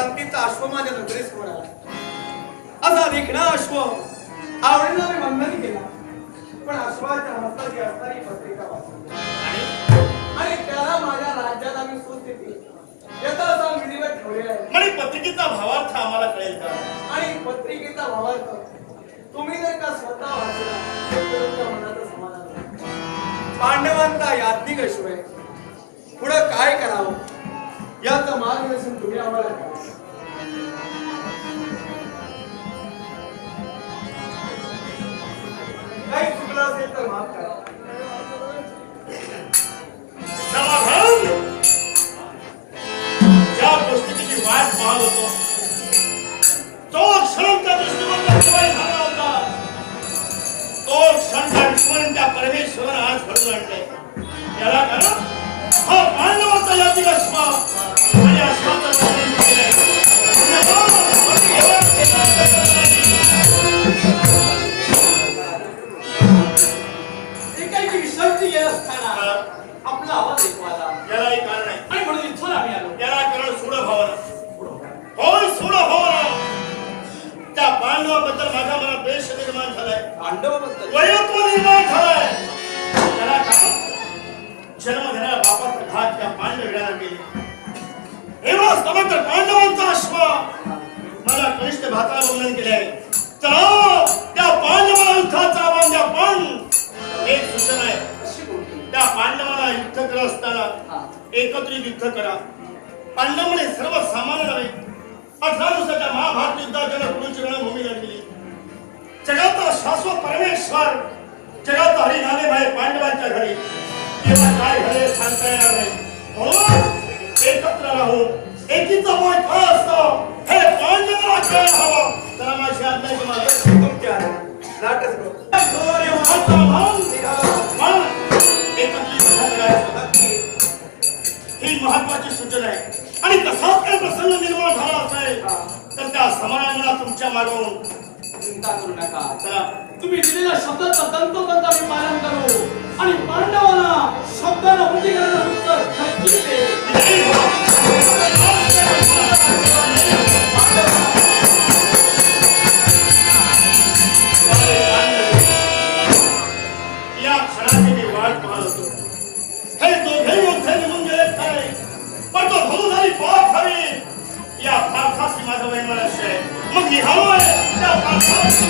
क्रांतीचा अश्व माझ्या नजरेसमोर आला। असा देखणा अश्व आवडीला मी वंदन केला, पण अश्वाच्या मस्तकी असणारी पत्रिका वाचली आणि त्याला माझ्या राज्यात आम्ही सुस्थिती याचा असा विधिवत ठेवलेला आहे। म्हणजे पत्रिकेचा भावार्थ आम्हाला कळेल का? आणि पत्रिकेचा भावार्थ तुम्ही जर का स्वतः वाचला तर तुमच्या मनाचं समाधान होईल। पांडवांचा याज्ञिक अश्व आहे, पुढं काय करावं याचं मार्गदर्शन तुम्ही आम्हाला करा। काही चुकलं असेल तर माफ करा। समाधान ज्या परिस्थितीची वाट पाहत होतो तो क्षण त्या दृष्टीवर झाला होता, तो क्षण त्या विश्वन त्या परमेश्वर आज घडून आणलाय। याला कारण हा पांडवाचा याज्ञिक अश्व आणि अश्वाचा संबंध केलाय। एकाएकी विश्रांती घेत असताना आपला आवाज ऐकू आला। यालाही कारण आहे आणि म्हणून इथून आम्ही आलो। याला कारण सोड भावना होय, सोड भावना। त्या पांडवाबद्दल माझ्या मनात द्वेष निर्माण झालाय, पांडवाबद्दल वैरत्व निर्माण झालाय। त्याला कारण जन्म घेणाऱ्या बापाचा घात त्या पांडवीराला केले। एवढा समग्र पांडवांचा अश्व मला कनिष्ठ भाताला वंदन केले आहे। चला त्या पांडवाला युद्धाचा आव्हान द्या, पण एक सूचना आहे, त्या पांडवाला युद्ध करत असताना एकत्रित युद्ध करा। पांडव म्हणजे सर्व सामान्य नव्हे। 18 दिवसाच्या महाभारत युद्धात ज्याला कुरुची रणभूमी लढली, जगाचा शाश्वत परमेश्वर जगाचा हरिनामे भाई पांडवांच्या घरी तेव्हा काय घडे सांगता येणार नाही। म्हणून एकत्र राहू, एकीचा मोह काय असतो हे पांडवाला कळायला हवं। तर माझी आज्ञा तुम्हाला तुमच्या नाटक करू। ही महत्वाची सूचना आहे। आणि तसाच काही प्रसंग निर्माण झाला असेल तर त्या समारंभाला तुमच्या मागून चिंता करू नका। चला तुम्ही दिलेल्या शब्दाचं तंतोतंत आम्ही पालन करू आणि पांडवांना शब्दाला उलटी करण्याचं उत्तर नक्की देऊ। या क्षणाची मी वाट पाहत होतो। हे दोघे मोठे निघून गेले खरे, पण तो धनुधारी पाप हवी या पार्थाशी माझा वैमनस्य आहे। मग निघालोय त्या पार्थाशी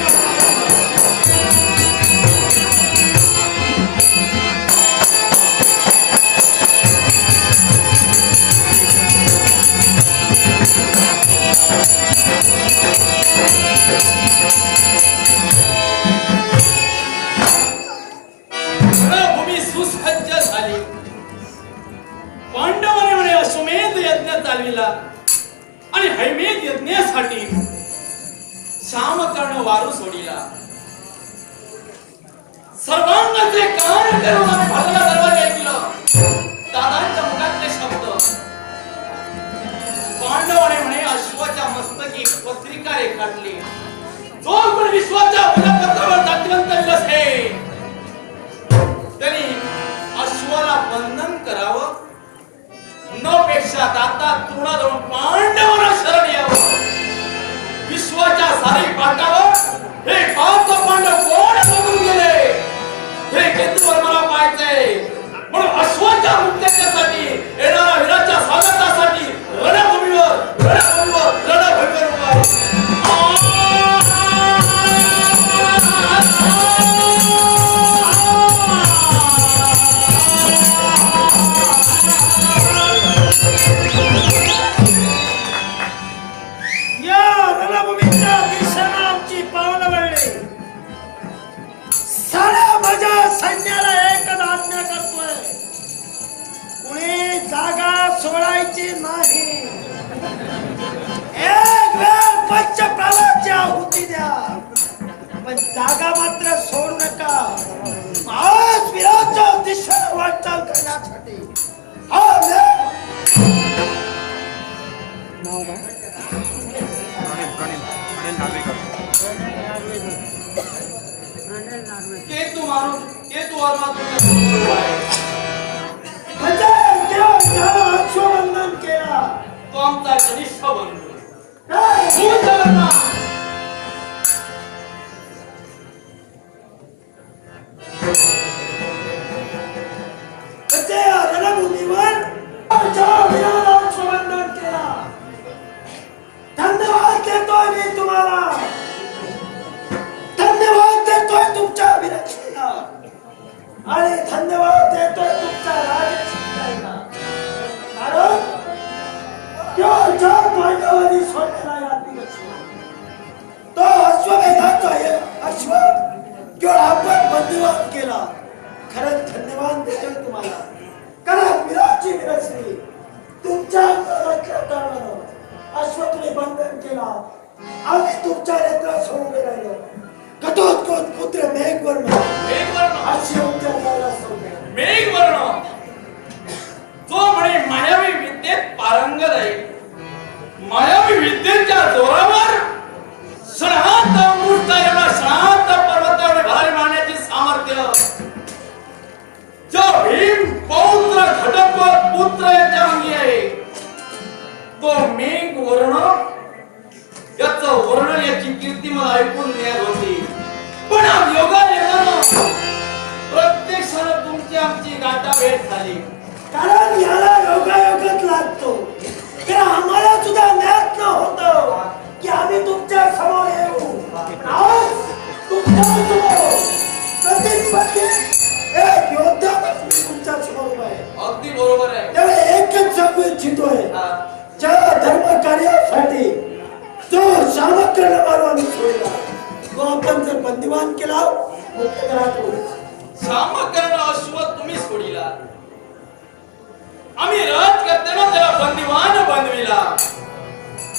रणभूमी सुसज्ज झाली। पांडवाने म्हणे अश्वमेध यज्ञ चालविला आणि हैमेध यज्ञासाठी शामकर्ण वारू सोडिला। सर्वांगाचे कान करून आम्ही भरला दरवाजा ऐकलं दादांच्या मुखातले शब्द। पांडवाने म्हणे अश्वाच्या मस्तकी पत्रिका रेखाटली। जो कोण विश्वाच्या मुलापत्रावर दाखवंत असेल त्यांनी अश्वाला बंधन करावं, न पेक्षा दाता तृणाजवळ पांडवांना शरण यावं। विश्वाच्या सारी पाटावर हे पाच पांडव कोण बघून गेले हे केतूवर मला पाहायचंय। म्हणून अश्वाच्या मुक्त्यासाठी येणाऱ्या वीराच्या स्वागतासाठी रणभूमीवर सोडायची नाही। एक वेळ पंचप्राणाची आहुती द्या, पण जागा मात्र सोडू नका। आज वीराच्या दिशेने वाटचाल करण्यासाठी केतू मारून केतू वर्मा अक्षवंदन केला। तो आमचा कनिष्ठ बंधू वर्मा म्हणजे या रणभूमीवर माझ्या वीरांचं वंदन केला. धन्यवाद देतोय मी तुम्हाला. धन्यवाद देतोय तुमच्या वीरक्षेला आणि धन्यवाद देतोय तुमच्या राजशिष्टाईला. कारण केवळ चार पांडवांनी सोडलेला या वीरक्षेला तो अश्वमेधाचा अश्व केवळ आपण बंदिवान केला. खरंच धन्यवाद देतोय तुम्हाला. कारण वीराची वीरश्री तुमच्या अंगावरच्या कारणानं अश्व तुम्ही बंधन केला. आम्ही तुमच्या नेत्रासमोर उभे राहिलो. घटोत्कच पुत्र मेघवर्ण अशी आमच्या गावाला सोडले. मेघवर्ण जो म्हणे मायावी विद्येत पारंगत आहे. मायावी विद्येच्या जोरावर शांत मूर्त एवढा शांत पर्वतावर भारी मारण्याची सामर्थ्य जो भीम पौत्र घटोत्कच पुत्र याच्या अंगी आहे. तो मेघवर्ण याचं वर्णन याची कीर्ती मला ऐकून मिळत होती. पण योगायोगानं प्रत्यक्षानं तुमची आमची गाठाभेट झाली. कारण याला योगायोगच लागतो. कारण आम्हाला सुद्धा ज्ञात नव्हतं की आम्ही तुमच्या समोर येऊ. आज तुमच्या समोर प्रतिस्पर्धी एक योद्धा म्हणून तुमच्या समोर उभा आहे. अगदी बरोबर आहे. त्यामुळे एकच सांगू इच्छितोय ज्या धर्म कार्यासाठी जो सामकर्ण मारून सोडला तो आपण जर बंदिवान केला मुक्त करा. सामकर्ण अश्व तुम्ही सोडिला. आम्ही राजकर्त्यानं त्याला बंदिवान बनविला.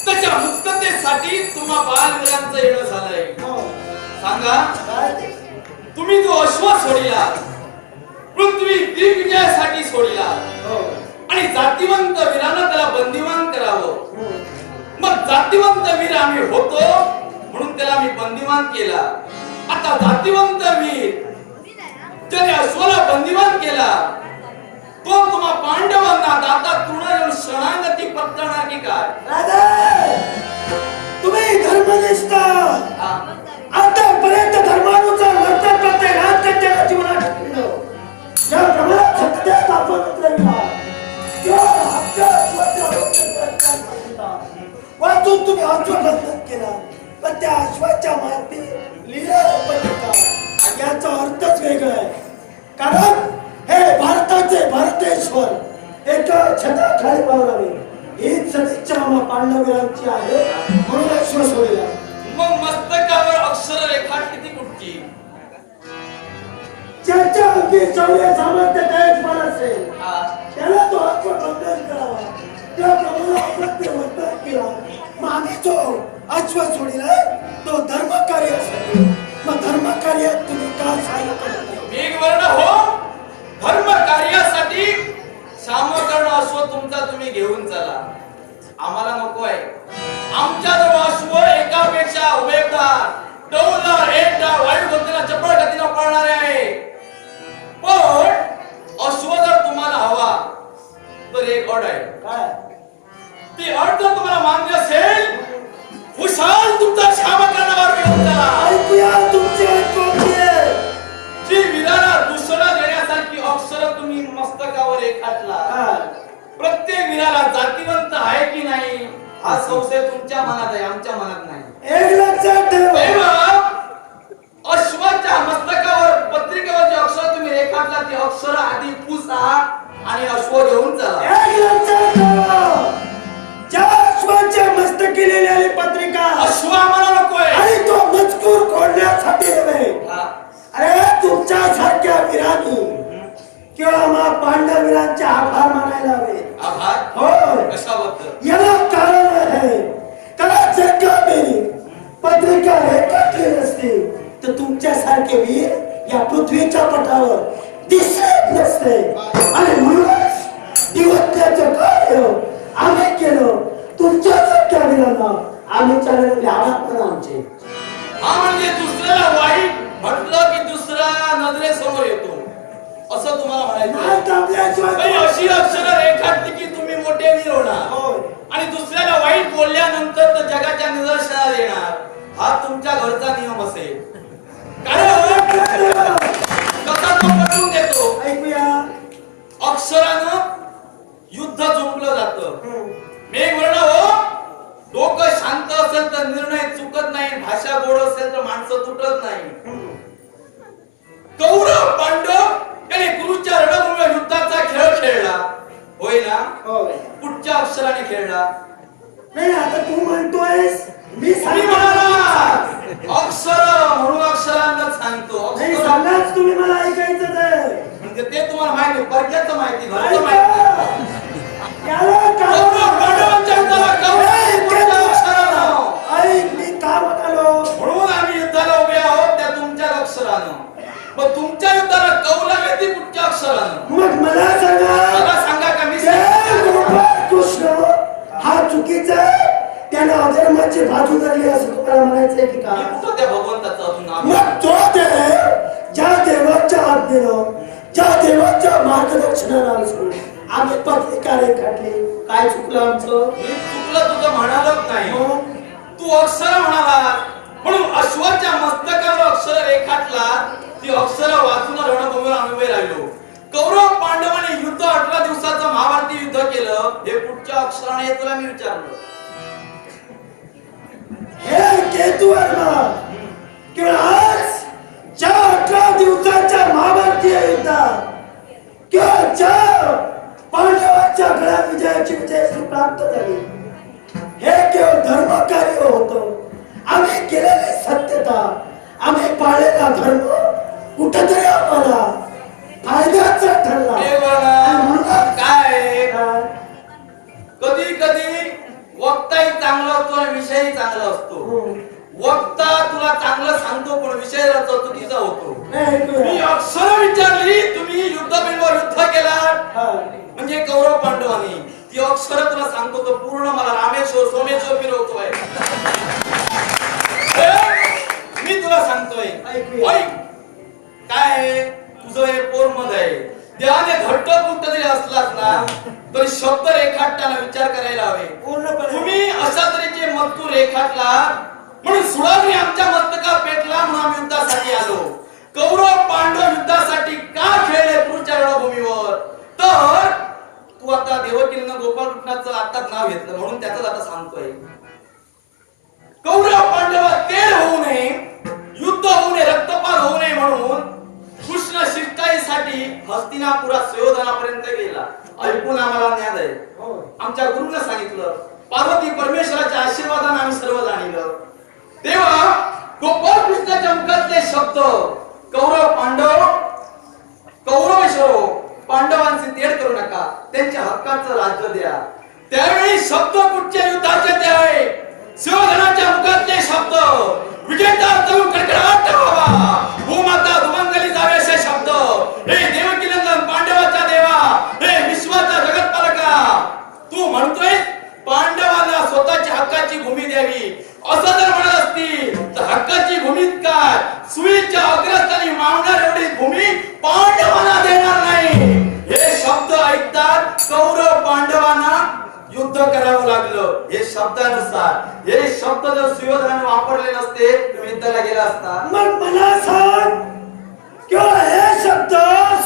त्याच्या मुक्ततेसाठी तुम्हा बालवीरांचं येणं झालंय. सांगा तुम्ही जो अश्व सोडिला पृथ्वी दिग्विजयासाठी सोडिला आणि जातिवंत वीरानं त्याला बंदिवान करावं. मग जातिवंत वीर आम्ही होतो म्हणून त्याला मी बंदिवान केला. आता जातिवंत वीर ज्याने अश्वाला बंदिवान केला तो तुम्हा पांडवांना दाता तृण येऊन शरणागती पत्करणार की काय? राधे तुम्ही धर्मनिष्ठ आतापर्यंत धर्मानुसार वर्तन प्रत्येक राजकर्त्याच्या जीवनात ठेवलं. ज्या प्रमाणात सत्तेत आपण उतरविला वाचून तुम्ही अश्वबंधन केला. पण त्या अश्वाच्या मार्फी याचा अर्थच वेगळा आहे. कारण हे भारताचे भारतेश्वर एका छताखाली पावरावे हीच सदिच्छा आम्हा पांडवीरांची आहे म्हणून अश्व सोडला. मग मस्तकावर अक्षर रेखा किती कुठची? ज्याच्या अंगी चौर्य सामर्थ्य तेजपाल असेल त्याला तो अश्वबंधन करावा. त्याप्रमाणे आपण ते वर्तन केला. मग आम्ही जो अश्व सोडलाय तो धर्म कार्यासाठी. मग धर्म कार्यात तुम्ही का सहाय्य करत नाही? मेघवर्ण हो धर्म कार्यासाठी सामकर्ण अश्व तुमचा तुम्ही घेऊन चला. आम्हाला नको आहे. आमच्या जवळ अश्व एकापेक्षा उभेदार डौलदार एकदा वाईट गतीला चपळ गतीला पळणारे आहे. पण अश्व जर तुम्हाला हवा तर एक अट आहे. काय ती अट जर तुम्हाला मान्य असेल खुशाल तुमचा सामकर्णावर घेऊन चला. ऐकूया तुमची कोणती आहे? जी वीराला दुसरा देण्यासारखी अक्षर तुम्ही मस्तकावर रेखाटला. प्रत्येक वीराला जातिवंत आहे की नाही हा संशय तुमच्या मनात आहे, आमच्या मनात नाही. एक लक्षात ठेवा. तेव्हा अश्वाच्या मस्तकावर पत्रिकेवर जे अक्षर तुम्ही रेखाटला ते अक्षर आधी पुसा आणि अश्व घेऊन चला. एक लक्षात ठेवा. ज्या अश्वाच्या मस्तकी लिहिलेली पत्रिका अश्व आम्हाला नकोय आणि तो मजकूर खोडण्यासाठी नव्हे. अरे तुमच्या सारख्या वीरांनी किंवा आम्हा पांडवीरांचे आभार मानायला हवे. आभार होय कशाबद्दल? याला कारण आहे. कारण जर का मी पत्रिका रेखाटली नसती तर तुमच्यासारखे वीर या पृथ्वीच्या पटावर दिसत नसते. आणि म्हणूनच दिवसल्याचं कार्य आम्ही केलं. तुमच्यासारख्या वीरांना आम्ही चालवले आभार आमचे. हा म्हणजे दुसऱ्याला वाईट म्हटलं की दुसरा नजरेसमोर येतो असं तुम्हाला म्हणायचं. काही अशी अक्षरं रेखाटली की तुम्ही मोठे वीर होणार आणि दुसऱ्याला वाईट बोलल्यानंतर तर जगाच्या निदर्शनाला येणार. हा तुमच्या घरचा नियम असेल. कारण कसा तो पटवून देतो. ऐकूया. अक्षरानं युद्ध जिंकलं जातं. मेघ वर्ण हो, डोकं शांत असेल तर निर्णय चुकत नाही, भाषा गोड असेल तर माणसं तुटत नाही. कौरव पांडव याने गुरुच्या रणभूमीवर युद्धाचा खेळ खेळला, होय ना? होय. कुठच्या अक्षराने खेळला? नाही आता तू म्हणतोयस मी तुम्ही म्हणाला अक्षर म्हणून अक्षरांना सांगतो. नाही अक्षर सांगाच तुम्ही मला ऐकायचं आहे. म्हणजे ते तुम्हाला माहिती, परक्याचं माहिती, घरचं माहिती. कौरव पांडवांच्या युद्धाला कौरव कुठच्या अक्षरानं? ऐक मी का म्हणालो म्हणून आम्ही युद्धाला उभे आहोत त्या तुमच्या अक्षरानं. मग तुमच्या युद्धाला कौरव येते कुठच्या अक्षरानं? मग मला मला सांगा का मी गोपाळ कृष्ण हा चुकीचा आहे. त्यानं अधर्माची बाजू धरली असं तुम्हाला म्हणायचंय की का? मी कुठं त्या भगवंताचं अजून नाव मग तो देव ज्या देवाच्या आज्ञेनं ज्या देवाच्या मार्गदर्शनानं आम्ही पत्रिका रेखाटली. काय चुकलं आमचं? मी चुकलं तुझं म्हणालच नाही. मग तू अक्षर म्हणाला म्हणून अश्वाच्या मस्तकावर अक्षर रेखाटला. ती अक्षर वाचून रणभूमीवर आम्ही उभे राहिलो. कौरव पांडवांनी युद्ध 18 दिवसाचं महाभारती युद्ध केलं. हे कुठच्या अक्षराने हे तुला मी विचारलं. हे केतुवर्मा केवळ आज ज्या 18 दिवसाच्या महाभारतीय युद्धात किंवा ज्या पांडवांच्या गळ्या विजयाची विजयश्री प्राप्त झाली हे केवळ धर्मकार्य होतं. आम्ही केलेली सत्यता आम्ही पाळलेला धर्म कुठेतरी आम्हाला फायद्याचा ठरला. आणि म्हणूनच काय काय? कधी कधी वक्ताही चांगला असतो आणि विषयही चांगला असतो. वक्ता तुला चांगलं सांगतो पण विषय चुकीचा होतो. नाही ऐकूया. मी अक्षर विचारली, तुम्ही युद्ध बिंदूवर युद्ध केला हा. म्हणजे कौरव पांडवांनी. ती अक्षर तुला सांगतो तो पूर्ण मला रामेश्वर सोमेश्वर फिरवतोय. मी तुला सांगतोय ऐकूया. ऐक. काय आहे? तुझं हे पोरमध आहे. देवाने घट्ट कुठं जरी असलास ना तरी शब्द रेखाटताना विचार करायला हवे. पूर्णपणे तुम्ही अशा तऱ्हेचे मजकूर रेखाटला म्हणून सुडाने आमच्या मस्तका पेटला म्हणून आम्ही युद्धासाठी आलो. कौरव पांडव युद्धासाठी का खेळले कुरुच्या रणभूमीवर? तर तू आता देवकीनं गोपाळ कृष्णाचं आताच नाव घेतलं म्हणून त्याचं आता सांगतोय. कौरव पांडवात तेढ होऊ नये, युद्ध होऊ नये, रक्तपात होऊ नये म्हणून कृष्ण शिष्टाईसाठी हस्तिनापुरात सुयोधनापर्यंत गेला. ऐकून आम्हाला ज्ञान आहे. आमच्या गुरुने सांगितलं, पार्वती परमेश्वराच्या आशीर्वादाने आम्ही सर्व जाणलं. तेव्हा गोपाळ कृष्णाच्या मुखातले शब्द कौरव पांडव कौरवेश्वरो पांडवांची तेढ करू नका, त्यांच्या हक्काचं राज्य द्या. त्यावेळी शब्द कुठच्या युद्धाचे ते आहे? सुयोधनाच्या मुखातले शब्द विजेता तरू कडकडाट व्हावा, भूमाता दुमंगली जावे असे शब्द. हे देवकीनंदन पांडवाचा देवा, हे विश्वाचा जगतपालका, तू म्हणतोय पांडवांना स्वतःची हक्काची भूमी द्यावी. असं जर म्हणत असतील तर हक्काची भूमीत काय सुईच्या अग्रस्थानी मावणार एवढी भूमी पांडवांना देणार नाही. हे शब्द ऐकतात कौरव पांडवांना युद्ध करावं लागलं. हे शब्दानुसार हे शब्द जर सुयोधनाने वापरले नसते तर युद्धाला गेला असता. मग मला सांग किंवा हे शब्द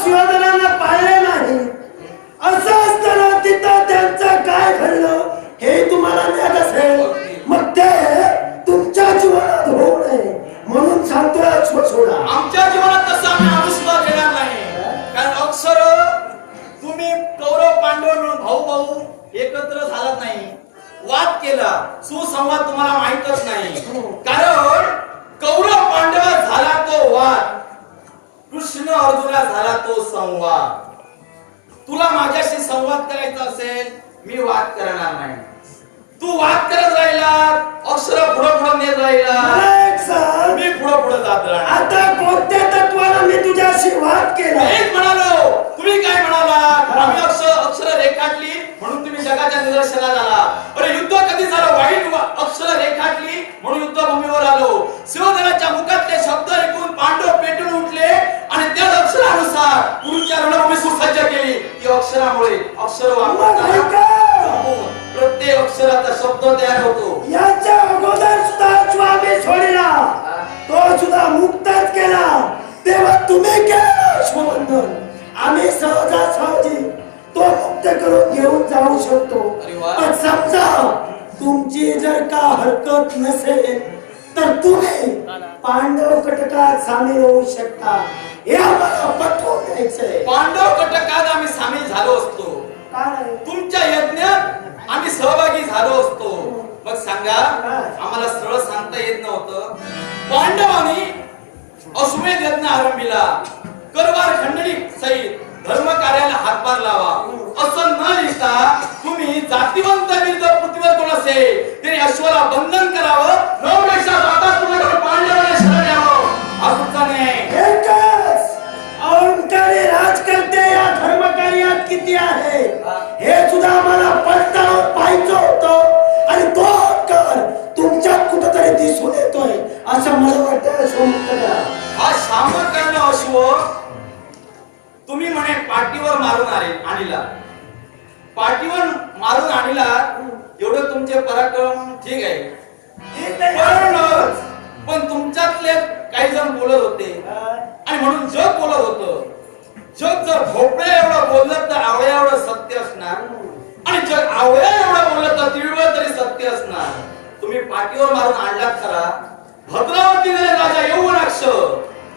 सुयोधनानं पाळले नाही असं असताना तिथं त्यांचं काय घडलं हे तुम्हाला ज्ञात असेल. मग ते तुमच्या जीवनात होऊ नये म्हणून सांगतोय अश्व सोडा. आमच्या जीवनात तसं आम्ही अनुसुद्धा देणार नाही. कारण अक्षर तुम्ही कौरव पांडव मिळून भाऊ भाऊ एकत्र झालात नाही, वाद केला, सुसंवाद तुम्हाला माहितच नाही. कारण कौरव पांडवात झाला तो वाद, कृष्ण अर्जुना झाला तो संवाद. तुला माझ्याशी संवाद करायचा असेल मी वाद करणार नाही. तू वाद करत राहिला, अक्षर पुढं पुढं नेत राहिला, मला एक सांग, मी पुढं पुढं जात राहणार. आता कोणत्या तत्वानं मी तुझ्याशी वाद केला? हेच म्हणालो. तुम्ही काय म्हणाला? आम्ही अक्षर रेखाटली म्हणून तुम्ही जगाच्या निदर्शनाला आला. अरे युद्ध कधी झालं? वाईट अक्षर रेखाटली म्हणून युद्धभूमीवर आलो. सुयोधनाच्या मुखातले शब्द ऐकून पांडव पेटून उठले आणि त्या अक्षरानुसार गुरुच्या रणभूमी सुसज्ज केली. ती अक्षरामुळे अक्षर वापरताना प्रत्येक अक्षराचा शब्द तयार होतो. याच्या अगोदर सुद्धा स्वामी सोडले तुमची जर का हरकत नसेल तर तुम्ही पांडव कटकात सामील होऊ शकता हे आम्हाला पटवून द्यायचंय. पांडव कटकात आम्ही सामील झालो असतो, काय तुमच्या यज्ञात आम्ही सहभागी झालो असतो. मग सांगा, आम्हाला सरळ सांगता येत नव्हतं? पांडवांनी अश्वमेध यज्ञ आरंभिला, करवार खंडणी सहित धर्म कार्याला हातभार लावा असं न लिहिता तुम्ही जातीवंत विरुद्ध पृथ्वीवर कोण असेल तरी अश्वाला बंधन करावं, नवरेशा जातात तुमच्याकडे पांडवांना शरण यावं, हा तुमचा न्याय. एकच अहंकारी राजकर्ते या धर्मकार्यात किती आहे हे सुद्धा आम्हाला पडताळून पाहायचं होतं आणि तो कर तुमच्यात कुठेतरी दिसून येतोय असं मला वाटतं. सोमुक्त करा. हा शामक कर्ण अश्व तुम्ही म्हणे पाठीवर मारून आणला, पाठीवर मारून आणला, एवढं तुमचे पराक्रम ठीक आहे. पण तुमच्यातले काही जण बोलत होते आणि म्हणून जग बोलत होतं. जग जर भोपळ्या एवढं बोललं तर आवळ्या एवढं सत्य असणार आणि जग आवळ्या एवढं बोललं तर तिळवळ तरी सत्य असणार. तुम्ही पाठीवर मारून आणलात खरा, भद्रावती राजा यौवनाक्ष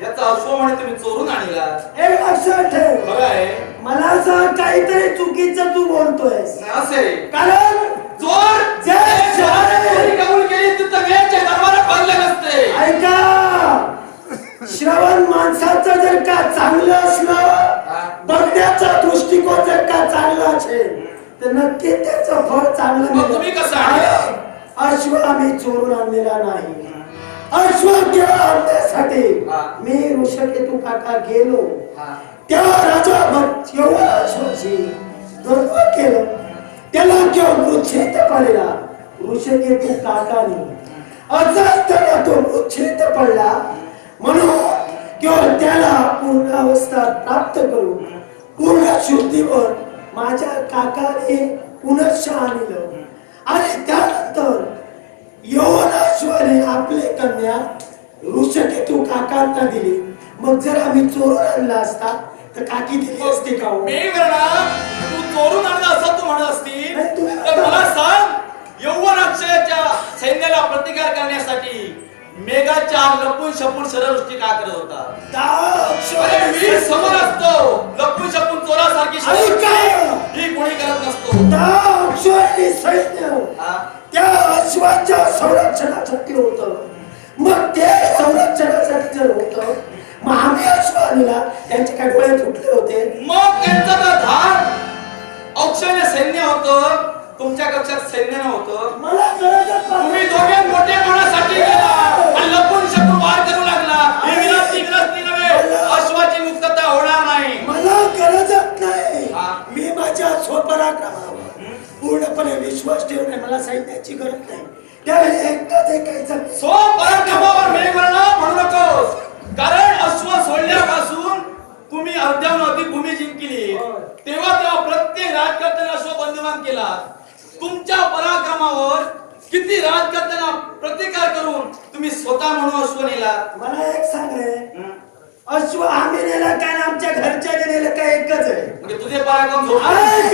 याचा अश्व म्हणे तुम्ही चोरून आणला. हे लक्षात ठेव. बघा आहे मला सांग काहीतरी चुकीचं तू बोलतोयस. असे कारण चोर जे चोरी कबूल केली तर वेळच्या दरबारात भरले नसते. ऐका, श्रवण माणसाचं जर का चांगलं असलं, बघण्याचा दृष्टिकोन जर का चांगला असेल तर नक्की त्याचं फळ चांगलं मग तुम्ही कसं आणलं? अश्व आम्ही चोरून आणलेला नाही. अश्व केवळ आणण्यासाठी मी ऋषकेतू काका गेलो, त्या राजा यौवनाश्वाची धर्म केलं, त्याला केवळ मृच्छेद पडला. ऋषकेतू काकाने असताना तो मृच्छेद पडला म्हणून केवळ त्याला पूर्ण अवस्था प्राप्त करून पूर्ण शुद्धीवर माझ्या काकाने पुनश्च आणलं आणि त्यानंतर यौवनाश्वाने आपले कन्या ऋषकेतू काकांना दिली. मग जर आम्ही चोरून आणला असता तर काकी दिली असते का हो? मी करणार तू चोरून आणलं असं तू म्हणत असतील नाही, तू- तर मला सांग, यौवनाक्षयाच्या सैन्याला प्रतिकार करण्यासाठी मेघाच्या लपून छपून शरवृष्टी का करत होता? अरे मी समोर असतो, लपून छपून चोरासारखी शरवृष्टी ही कोणी करत नसतो. सैन्य हा? त्या अश्वाच्या संरक्षणासाठी होतं. मग ते संरक्षणासाठी जर होतं, मग आम्ही अश्व आणला, त्यांचे काय डोळे फुटले होते. मग त्यांचं तर धार औक्षण्य सैन्य होतं, तुमच्या कक्षात सैन्य नव्हतं. मला कळतच नाही. तुम्ही दोघे मोठेपणासाठी गेला आणि लपून छपून वार करू लागला. ही विनंती नव्हे, अश्वाची मुक्तता होणार नाही. मला गरजच नाही. हा. मी माझ्या स्वपराक्रमावर पूर्णपणे विश्वास ठेवणे, मला सैन्याची गरज नाही. त्यावेळी एकटाच ऐकायचं. पराक्रमावर मेघवर्णा म्हणू नकोस, कारण अश्व सोडल्यापासून तुम्ही अर्ध्याहून अधिक भूमी जिंकली. तेव्हा प्रत्येक राजकर्त्याने अश्व बंदीवान केला. तुमच्या पराक्रमावर किती राजकर्त्यांना प्रतिकार करून तुम्ही स्वतः म्हणून अश्व नेला. मला एक सांग रे, अश्व आम्ही नेला काय आणि आमच्या घरच्या नेलं काय एकच आहे? म्हणजे तुझे पराक्रम ऐक!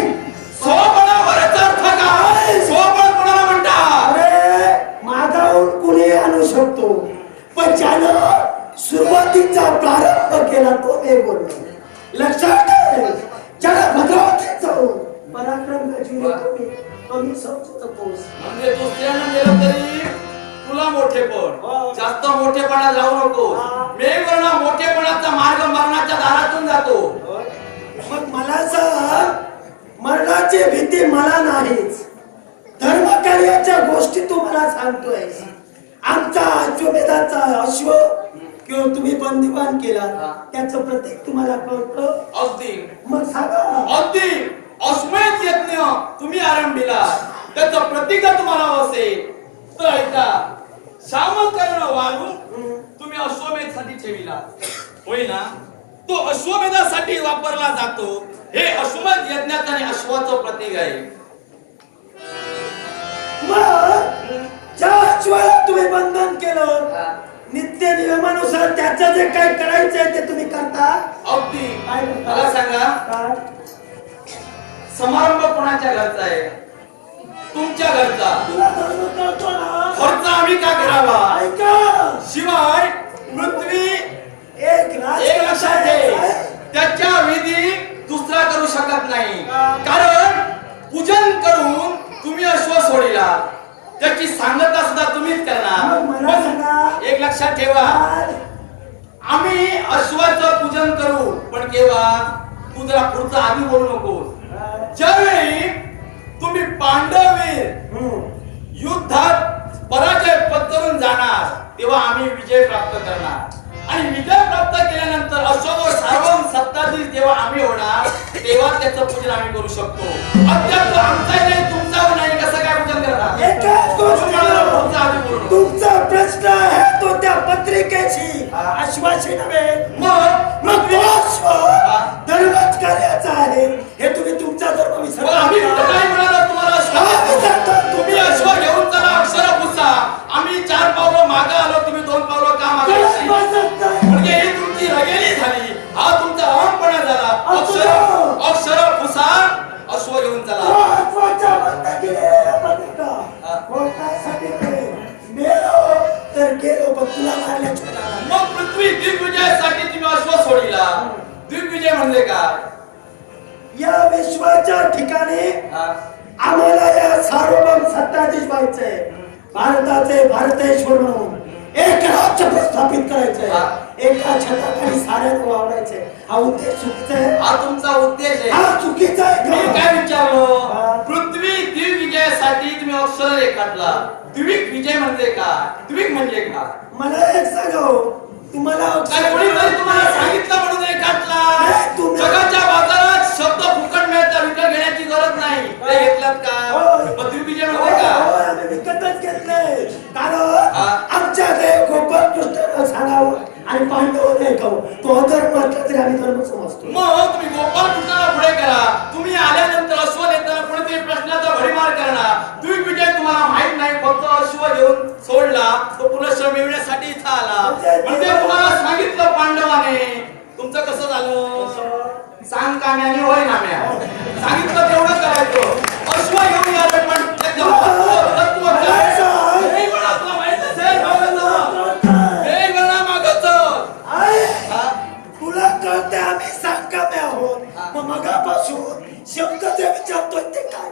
स्वबळावरच अर्थ काय? स्वबळ कोणाला म्हणतात? अरे मागाहून कुणी आणू शकतो, पण ज्यानं सुरुवातीचा प्रारंभ केला तो मी बोललो. लक्षात ठेव, ज्याला भद्रावतीत जाऊन पराक्रम गाजविले तुम्ही, कमी समजू नकोस. म्हणजे दुसऱ्यानं गेलं तरी तुला मोठेपण, जास्त मोठेपणा जाऊ नको. मेघवर्णा मोठेपणाचा मार्ग मरणाच्या दारातून जातो. मग मला सांग, मरणाची भीती मला नाहीच, धर्मकार्याच्या गोष्टी तू मला सांगतोय. आमचा अश्वमेधाचा अश्व किंवा तुम्ही बंदिवान केला त्याचं प्रतीक तुम्हाला कळतं? अगदी मग सांगा. अगदी अश्वमेध यज्ञ तुम्ही आरंभिला, त्याचं प्रतीक तुम्हाला असेल तर ऐका, शामकर्ण वाळू तुम्ही अश्वमेधासाठी ठेविला होय ना? तो अश्वमेधासाठी वापरला जातो. हे अश्वमेध यज्ञात आणि अश्वाचं प्रतीक आहे. मग ज्या अश्वाला तुम्ही बंधन केलं, नित्य नियमानुसार त्याचं जे काय करायचंय ते तुम्ही करता. अगदी. काय करता? मला सांगा, काय? समारंभ कोणाच्या घरचा आहे? तुमच्या घरचा तुला धर्म कळतो ना? खर्च आम्ही का करावा? ऐका, शिवाय पृथ्वी एक एक लक्षात ठेव, आहे. त्याच्या विधी दुसरा करू शकत नाही. कारण पूजन करून तुम्ही अश्व सोडिला, त्याची सांगता सुद्धा तुम्हीच मग करणार. मला सांगा, एक लक्षात ठेवा, आज आम्ही अश्वाचं पूजन करू, पण केव्हा? तू जरा पुढचं आधी बोलू नकोस. ज्यावेळी तुम्ही पांडवीर हम्म. युद्धात पराजय पत्करून जाणार, तेव्हा आम्ही विजय प्राप्त करणार. आणि विजय प्राप्त केल्यानंतर अश्व सार्वम सत्ताधीश जेव्हा आम्ही होणार, तेव्हा त्याचं पूजन आम्ही करू शकतो. अद्याप तो आमचा नाही, तुमचा नाही, कसं काय पूजन करणार? एकच गोष्ट, तुमचं आधी बोलू नको. तुमचा प्रश्न आहे तो त्या पत्रिकेची, अश्वाची नव्हे. मग तो अश्व धर्मच कार्याचा आहे, हे तुम्ही तुमचा धर्म मग आम्ही कुठं विसरला. काय म्हणालो तुम्हाला अश्व? तुम्ही अश्व घेऊन चला, अक्षर पुसा. आम्ही 4 पावलं मागं आलो, तुम्ही 2 पावलं का मागे? म्हणजे ही तुमची रगेली झाली, हा तुमचा अहमपणा झाला. अक्षर पुसा, अश्व घेऊन चला. तर गेलो पण तुला मारल्याच्या नादात. मग पृथ्वी दिग्विजयासाठी तुम्ही अश्व सोडिला. दिग्विजय म्हणजे काय? या विश्वाच्या ठिकाणी हा? आम्हाला या सार्वभौम सत्ताधीश व्हायचंय. भारताचे भारतेश्वर म्हणून एक राज्य प्रस्थापित करायचंय. हा. एका छताखाली साऱ्यांना वावरायचंय. हा उद्देश चुकीचा आहे. हा तुमचा उद्देश आहे. हा चुकीचा आहे मी का? काय विचारलो? हा. पृथ्वी दिग्विजयासाठी तुम्ही अक्षर रेखाटला. द्विक विजय म्हणजे काय? द्विक म्हणजे काय? मला एक सांगाव, तुम्हाला काय कोणीतरी तुम्हाला सांगितलं म्हणून रेखाटला? नाही, तुम्ही- जगाच्या बाजारात शब्द फुकट मिळतात, विकत घेण्याची गरज नाही. ते घेतलात का? होय. मग द्विविजय म्हणजे होय, काय? होय, आम्ही विकतच घेतलंय. कारण हा. आमच्या देव गोपाळ कृष्णाला सांगावं आणि पांडव नाही खाऊ. तो अधर्म म्हटलं तरी आम्ही धर्म समजतो. मग तुम्ही गोपाळ कृष्णाला पुढे करा. तुम्ही आल्यानंतर अश्व नेताना कोणीतरी प्रश्नाचा भडीमार करणार. द्विविजय तुम्हाला माहित नाही, फक्त अश्व घेऊन सोडला, तो पुनश्च मिळवण्यासाठी इथं आला. म्हणजे तुम्हाला सांगितलं पांडवाने. तुमचं कसं झालं? सांग काम्याने होय नाम्या. सांगितलं तेवढं करायचं. अश्व घेऊन आले, पण त्याचं तत्व काय? हे म्हणा, तुला माहितच आहे मागाचं. हे म्हणा मागाचं. आहे. हा? तुला कळते आम्ही सांगकाम्य आहोत. मग मगापासून शब्द जे विचारतोय ते काय?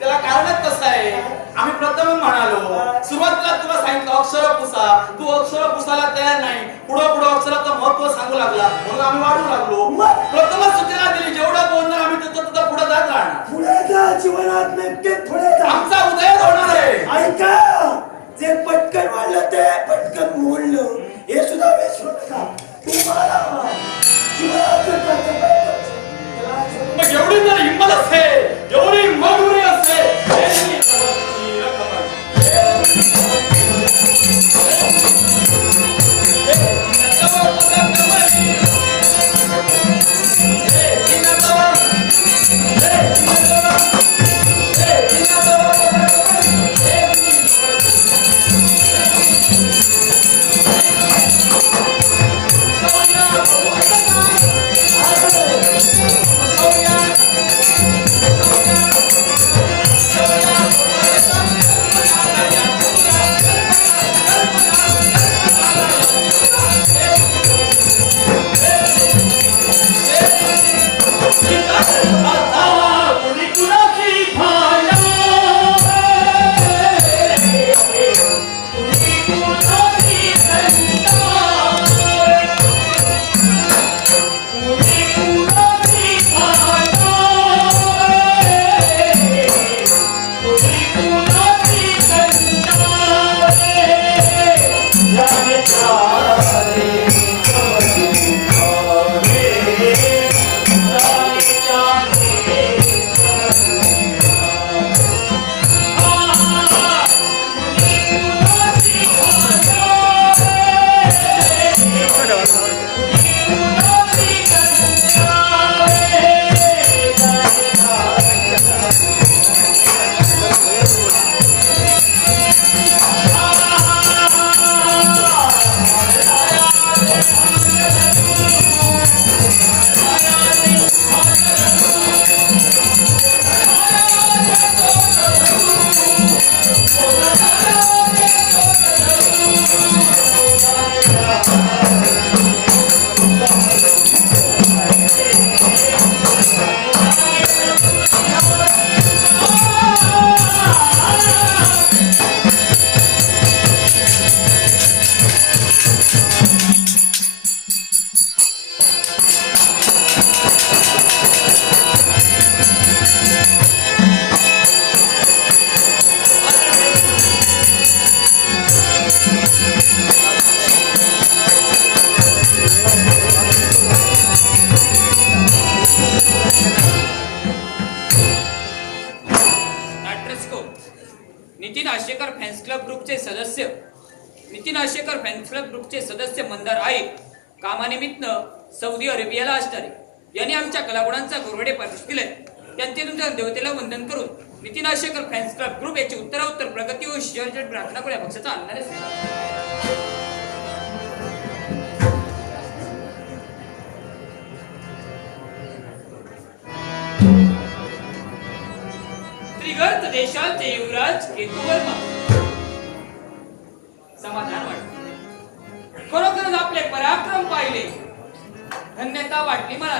त्याला कारणच कसं आहे? आम्ही प्रथम म्हणालो, सुरुवातीला तुला सांगितलं अक्षर पुसा. तू अक्षर पुसायला तयार नाही. पुढं पुढं अक्षराचं महत्व सांगू लागला, म्हणून आम्ही वाढू लागलो. प्रथमच सूचना दिली, जेवढं बोलणार आम्ही तिथं पुढे जात राहणार. पुढे जा जीवनात, नक्की पुढे जा. आमचा उदय होणार आहे. ऐका, जे पटकन वाढलं ते पटकन मोडलं, हे सुद्धा विसरू नका. तुम्हाला जीवनाचं कर्तव्य मग एवढी जर हिंमत असते, एवढी मगुरी असते, हे मी समजची रक्कम आहे. फॅन्स क्लब ग्रुपचे सदस्य नितीन आशेकर फॅन्स क्लब ग्रुपचे सदस्य मंदार आहे कामानिमित्त सौदी अरेबियाला असणारे यांनी आमच्या कलागुणांचा गौरवडे प्रदेश दिले त्यांचे तुमच्या देवतेला वंदन करून नितीन आशेकर फॅन्स क्लब ग्रुप याची उत्तरोत्तर प्रगती व शिवजट प्रार्थना करूया पक्षाचा आणणारे त्रिगर्त देशाचे युवराज केतू वर्मा समाधान वाटले खरोखरच आपले पराक्रम पाहिले धन्यता वाटली मला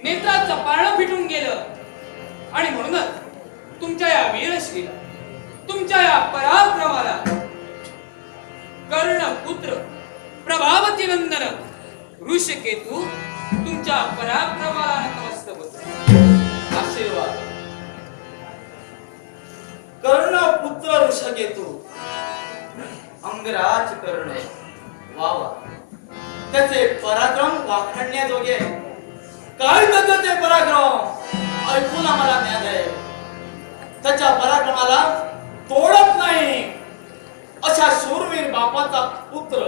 नेत्राचं पारणं फिटून गेलं आणि म्हणूनच तुमच्या या वीरश्रीला तुमच्या या पराक्रमाला कर्णपुत्र प्रभावती नंदन ऋषकेतू तुमच्या पराक्रमाला नतमस्तक होतो आशीर्वाद कर्ण पुत्र ऋषकेतू अंगराज कर्ण वावा त्याचे पराक्रम वाखाणण्याजोगे काय करतो ते पराक्रम ऐकून आम्हाला ज्ञान आहे त्याच्या पराक्रमाला तोडत नाही अशा शूरवीर बापाचा पुत्र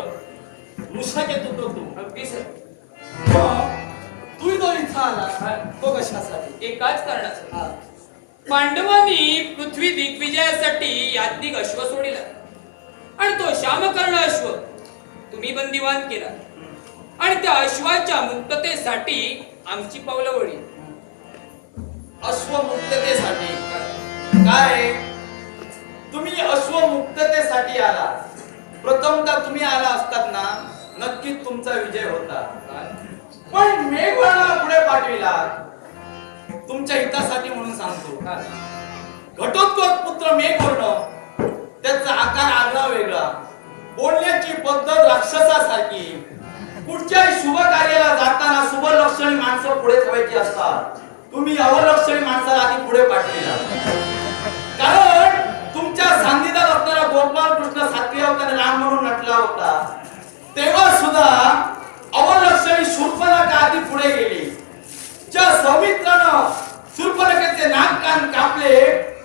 ऋषकेतू तू अगदी सर तू तो इथं आला तो कशासाठी एकाच कारणासाठी हा. पांडवांनी पृथ्वी दिग्विजयासाठी याज्ञिक अश्व सोडिला आणि तो श्यामकर्ण अश्व तुम्ही बंदिवान केला आणि त्या अश्वाच्या मुक्ततेसाठी आमची पावलं वळली अश्वमुक्ततेसाठी काय तुम्ही अश्वमुक्ततेसाठी आला प्रथमतः तुम्ही आला असतात ना नक्कीच तुमचा विजय होता पण मेघवर्णाला पुढे पाठविला तुमच्या हितासाठी म्हणून सांगतो घटोत्कच पुत्र मेघवर्ण त्याचा आकार आगळा वेगळा बोलण्याची पद्धत राक्षसासारखी कुठच्याही शुभ कार्याला जाताना शुभ लक्षणी माणसं पुढे ठेवायची असतात तुम्ही अवलक्षणी माणसाला आधी पुढे पाठविला कारण तुमच्या सांनिध्यात असणारा गोपाल कृष्ण सातवी अवताराने राम म्हणून नटला होता तेव्हा सुद्धा अवलक्षणी शूर्पणखा आधी पुढे गेली ज्या सौमित्रानं शूर्पणखेचे नाक कान कापले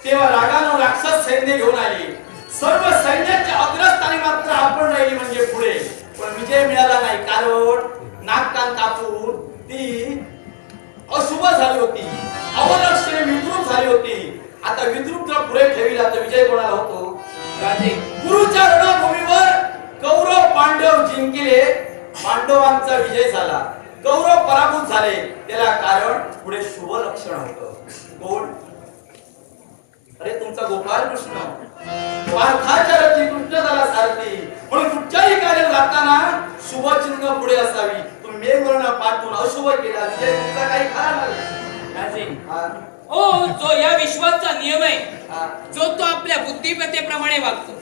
तेव्हा रागानं राक्षस सैन्य घेऊन आली सर्व सैन्याच्या अग्रस्थानी मात्र आपण राहिली म्हणजे पुढे पण विजय मिळाला नाही कारण नाक कान कापून ती अशुभ झाली होती अवलक्षणे विद्रूप झाली होती आता विद्रूपला पुढे ठेविला तर विजय कोणाला होतो राजे गुरुच्या रणभूमीवर कौरव पांडव जिंकले पांडवांचा विजय झाला कौरव पराभूत झाले त्याला कारण पुढे शुभ लक्षण होतं कोण अरे तुमचा गोपाल कृष्ण पार्थाच्या रथी कृष्ण झाला सारथी म्हणून कुठच्याही कार्य जाताना शुभ चिन्ह पुढे असावी तुम्ही मेघवर्ण पाठवून अशुभ केला विजय तुमचा काही खरा नाही राजे हा, ओ जो या विश्वाचा नियम आहे हा. जो तो आपल्या बुद्धिमत्तेप्रमाणे वागतो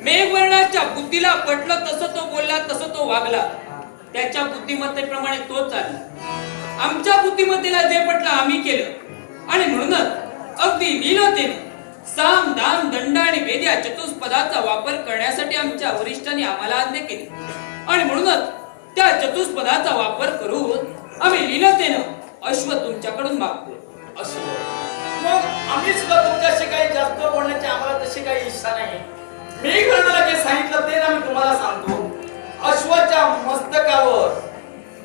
मेघवर्णाच्या बुद्धीला पटलं तसं तो बोलला तसं तो वागला त्याच्या बुद्धिमत्तेप्रमाणे तो चालला आमच्या बुद्धिमत्तेला जे पटलं आम्ही केलं आणि म्हणूनच अगदी लीलतेने साम दाम दंड आणि वेद या चतुष्पदाचा वापर करण्यासाठी आमच्या वरिष्ठांनी आम्हाला आज्ञा केली आणि म्हणूनच त्या चतुष्पदाचा वापर करून आम्ही लीलतेनं अश्व तुमच्याकडून मागतो असो मग आम्ही सुद्धा तुमच्याशी काही जास्त बोलण्याची आम्हाला तशी काही इच्छा नाही मेघवर्णाला जे सांगितलं ते ना मी तुम्हाला सांगतो अश्वाच्या मस्तकावर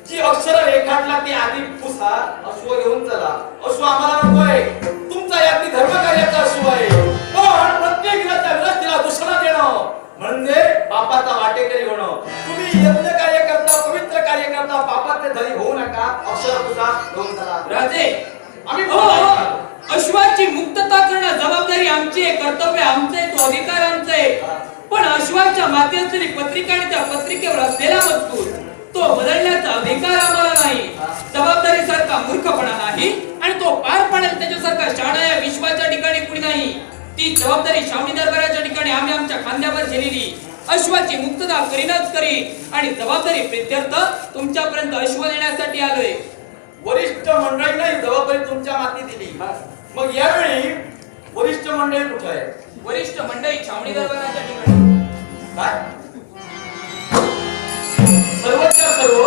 जी अक्षर रेखाटला ती आधी पुसा अश्व घेऊन चला अश्व आम्हाला नकोय तुमचा यातली धर्मकार्याचा अश्व आहे पण प्रत्येक दिनाच्या विरस्तीला दूषण देणं म्हणजे पापाचा वाटेकरी होणं तुम्ही यज्ञ कार्य करता पवित्र कार्य करता पापाचे धनी होऊ नका अक्षर पुसा घेऊन चला राजे आम्ही हो अश्वाची मुक्तता करणं जबाबदारी आमची आहे कर्तव्य आमचं आहे तो अधिकार आमचा आहे पण अश्वाच्या माती असलेली पत्रिका आणि त्या पत्रिकेवर असलेला मजकूर तो बदलण्याचा अधिकार आम्हाला नाही जबाबदारी सारखा मूर्खपणा नाही आणि तो पार पाडेल त्याच्यासारखा शाळा या विश्वाच्या ठिकाणी कुणी नाही ती जबाबदारी श्रावणी दरबाराच्या ठिकाणी आम्ही आमच्या खांद्यावर झेलेली अश्वाची मुक्तता करीनच करी आणि जबाबदारी प्रित्यर्थ तुमच्यापर्यंत अश्व देण्यासाठी आलोय वरिष्ठ मंडळीने ही जबाबदारी तुमच्या माती दिली मग यावेळी वरिष्ठ मंडळी कुठे आहे वरिष्ठ मंडळी छावणी दरबाराच्या ठिकाणी काय सर्वच्या सर्व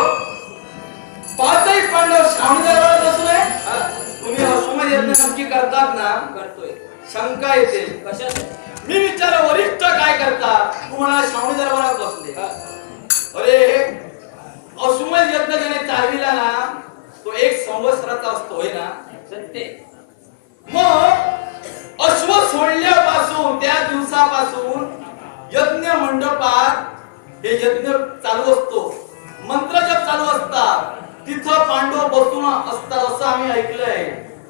पाचही पांडव श्रावणी दरबारात बसून आहे तुम्ही अश्वमेध यज्ञ नक्की करतात ना करतोय शंका येते कशात मी विचार वरिष्ठ काय करता तू म्हणा श्रावणी दरबारात बसले अरे अश्वमेध यज्ञ ज्याने चालविला ना तो 1 संवत्सराचा असतो होय ना सत्य मग अश्व सोडल्यापासून त्या दिवसापासून यज्ञ मंडपात हे यज्ञ चालू असतो मंत्र जप चालू असतात तिथं पांडव बसून असतात असं आम्ही ऐकलंय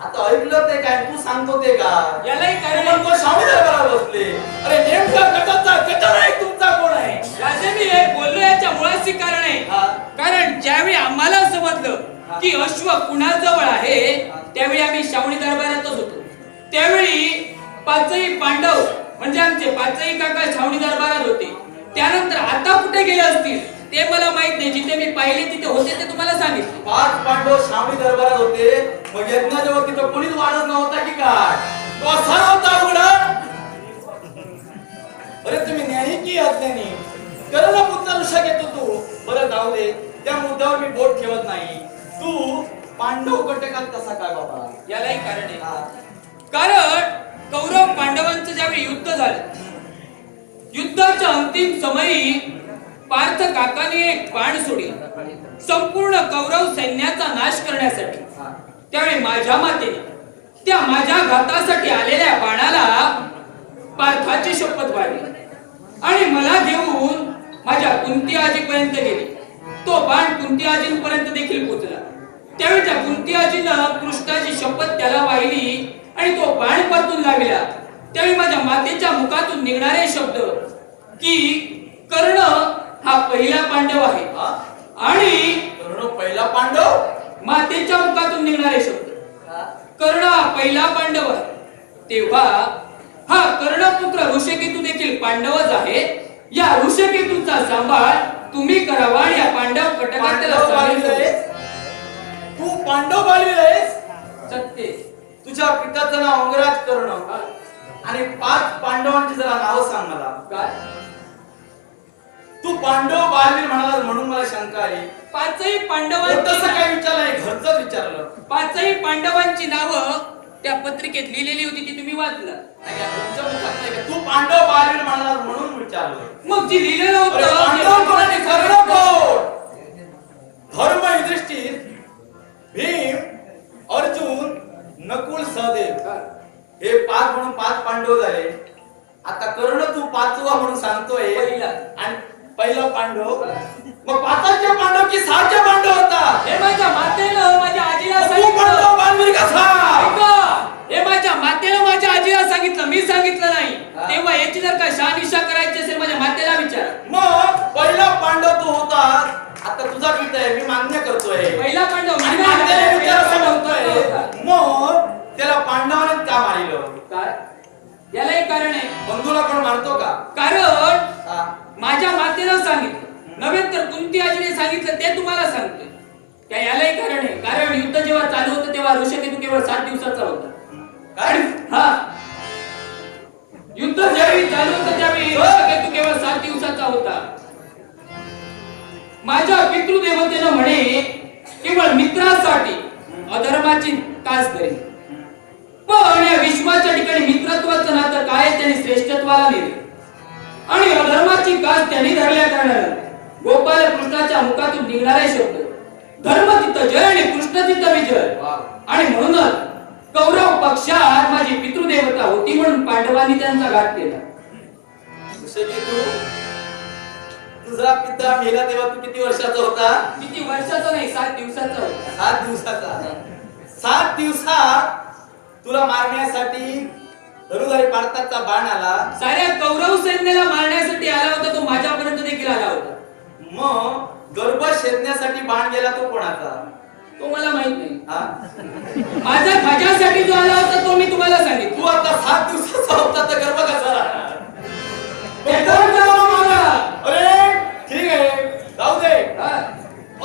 आता ऐकलं ते काय तू सांगतो ते का यालाही कारण पण तो श्रावणी दरबारात बसले अरे नेमका गटाचा गटार आहे तुमचा कोण आहे राजे मी हे बोललो याच्या मुळाशी कारण आहे हा. कारण ज्यावेळी आम्हाला समजलं की अश्व कुणाजवळ आहे त्यावेळी आम्ही श्रावणी दरबारातच होतो त्यावेळी पाचही पांडव म्हणजे आमचे पाचही काका श्रावणी दरबारात होते त्यानंतर आता कुठे गेले असतील ते मला माहित नाही जिथे मी पाहिले तिथे होते ते तुम्हाला सांगितले 5 पांडव श्रावणी दरबारात होते मग यज्ञ जेव्हा तिथं कोणीच वाढत नव्हता की काय तो असा होता उघडा अरे तुम्ही ज्ञानी की अज्ञानी कळलं पुढचा विषय घेतो तू बरं जाऊ दे त्या मुद्द्यावर मी बोट ठेवत नाही तू पांडव कटकात कसा काय बाबा यालाही कारण आहे कारण कौरव पांडवांचं ज्यावेळी युद्ध झालं युद्धाच्या अंतिम समयी पार्थ काकाने एक बाण सोडला संपूर्ण कौरव सैन्याचा नाश करण्यासाठी त्यावेळी माझ्या मातेने त्या माझ्या घातासाठी आलेल्या बाणाला पार्थाची शपथ वाढली आणि मला घेऊन माझ्या कुंती आजीपर्यंत गेली तो बाण कुंती आजींपर्यंत देखील पोहोचला त्यावेळी त्या कुंती आजीनं कृष्णाची शपथ त्याला वाहिली आणि तो बाण परतून लावला त्यावेळी माझ्या मातेच्या मुखातून निघणारे शब्द की कर्ण हा पहिला पांडव आहे आणि कर्ण पहिला पांडव मातेच्या मुखातून निघणारे शब्द कर्ण हा पहिला पांडव आहे तेव्हा हा कर्णपुत्र ऋषिकेतू देखील पांडवच आहे या ऋषिकेतूचा सांभाळ तुम्ही करावा आणि या पांडव कटकात त्याला पांडव सामील बाळविले करा. तू पांडव बाळविलेस सत्य तुझ्या पित्याचं नाव अंगराज कर्ण आणि 5 पांडवांची जरा नाव सांग मला काय तू पांडव बाळवीर म्हणाला म्हणून मला शंका आली पाचही तसं पांडवांची काय विचारलंय घरचंच विचारलं पाचही पांडवांची नावं त्या पत्रिकेत लिहिलेली होती ती तुम्ही वाचलं नाही का? तुमच्या मुखात नाही का? तू पांडव बाळवीर म्हणाला म्हणून विचारलं मग जी लिहिलेलं अरे पांडव कोण आणि कर्ण होतं कोण धर्म युधिष्ठिर भीम अर्जुन नकुल सहदेव हे 5 म्हणून 5 पांडव झाले आता कर्ण तू 5वा म्हणून सांगतोय पहिला. आणि पहिला पांडव मग 5चे पांडव की 6चे पांडव होता हे माझ्या मातेनं माझ्या आजीला तू सांगितलं पांडव बाळवीर कसा ऐका, हे माझ्या मातेनं माझ्या आजीला सांगितलं मी सांगितलं नाही तेव्हा याची जर का शहानिशा करायची असेल माझ्या मातेला विचार मग पहिला पांडव तू होता आता तुझा पिता आहे मी मान्य करतोय पहिला पांडव आणि मी मान्य नाही, विचार असं पहिला म्हणतोय पांडव. मग त्याला पांडवाने का मारिलं काय याला एक कारण आहे बंधूला कोण मारतो का कारण हा. माझ्या मातेनं सांगितलं नव्हे तर कुंती आजीने सांगितलं ते तुम्हाला सांगतोय त्या यालाही कारण आहे कारण युद्ध जेव्हा चालू होतं तेव्हा ऋषिकेतू केवळ 7 दिवसाचा होता काय हा युद्ध ज्यावेळी चालू होतं त्यावेळी ऋषिकेतू केवळ 7 दिवसाचा होता माझ्या पितृदेवतेनं म्हणे केवळ मित्रासाठी अधर्माची कास करेल पण या विश्वाच्या ठिकाणी मित्रत्वाचं नातं काय त्यांनी श्रेष्ठत्वाला नेले आणि अधर्माची कास त्यांनी धरल्या कारणानं गोपाल कृष्णाच्या मुखातून निघणारे शब्द धर्म तिथं जय आणि कृष्ण तिथं विजय आणि म्हणूनच कौरव पक्षात माझी पितृदेवता होती म्हणून पांडवांनी त्यांचा घात केला जसे की तुझा पिता मेला तेव्हा तू किती वर्षाचा होता किती वर्षाचा नाही 7 दिवसाचा होता 7 दिवसाचा 7 दिवसात तुला मारण्यासाठी धनुधारी पार्थाचा बाण आला साऱ्या कौरव सैन्याला मारण्यासाठी आला होता तो माझ्यापर्यंत देखील आला होता मग गर्भ छेदण्यासाठी बाण गेला तो कोणाचा तो मला माहित नाही हा? माझ्यासाठी जो आला होता तो मी तुम्हाला सांगितलं तू आता 7 दिवसाचा होता तर गर्भ कसा राहणार? ते कोण जावं मला? अरे ठीक आहे जाऊ दे हा?